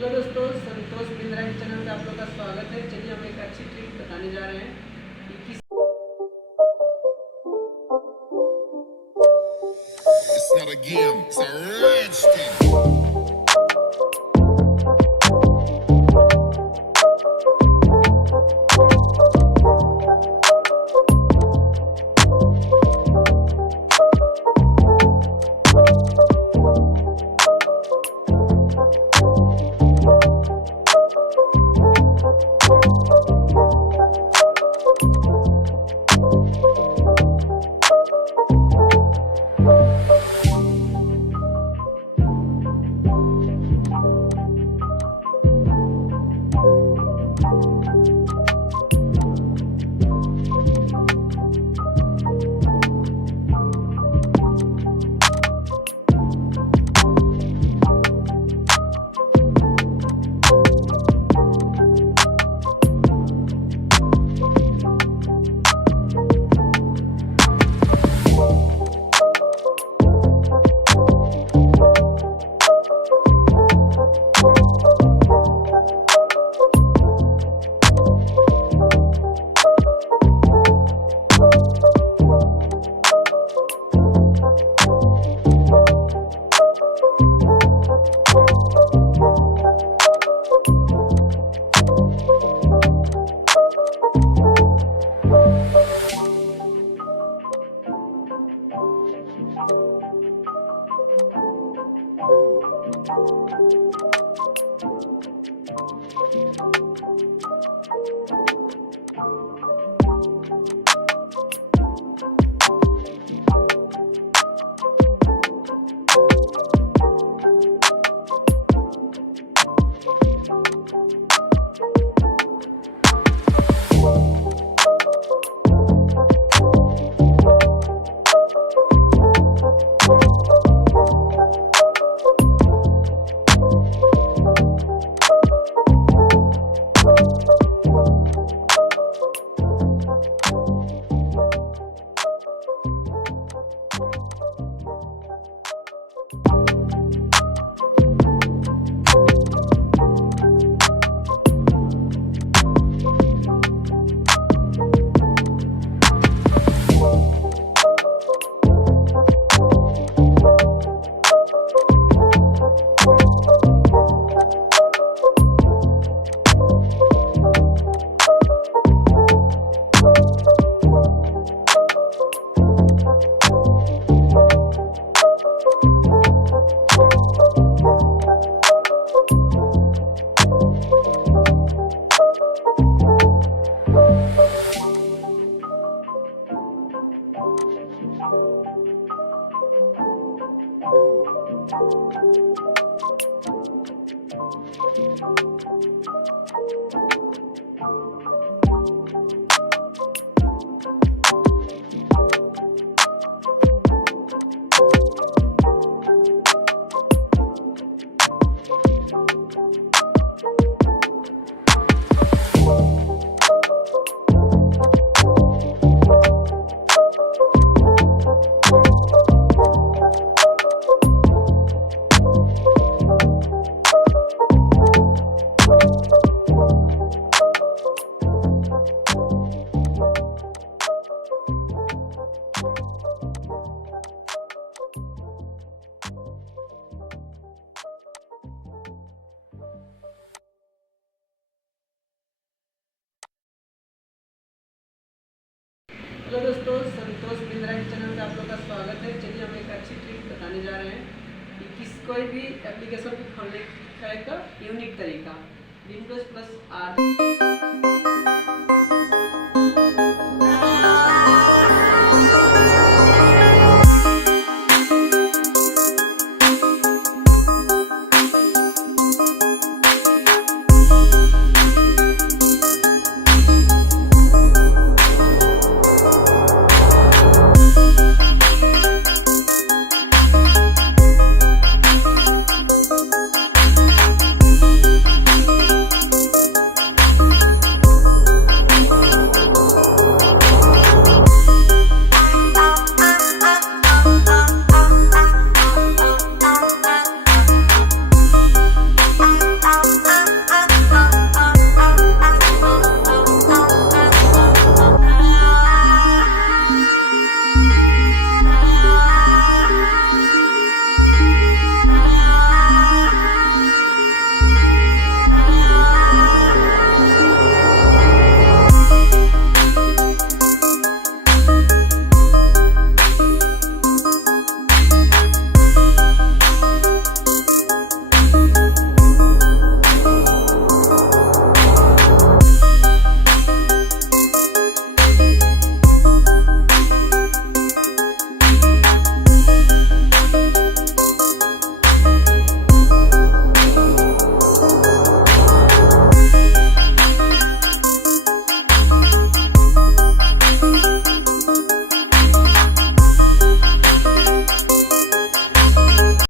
Hello दोस्तों, संतोष बिंद्रा के channel में आप लोग का स्वागत है। चलिए हम एक अच्छी ट्रिक बताने जा रहे हैं कि किस It's not a game, it's a rich thing. Hello दोस्तों, संतोष बिंद्रा के चैनल में आप लोग का स्वागत है। चलिए हम एक अच्छी ट्रिक बताने जा रहे हैं कि कोई भी एप्लीकेशन को खोलने का एक यूनिक तरीका विंडोज प्लस आर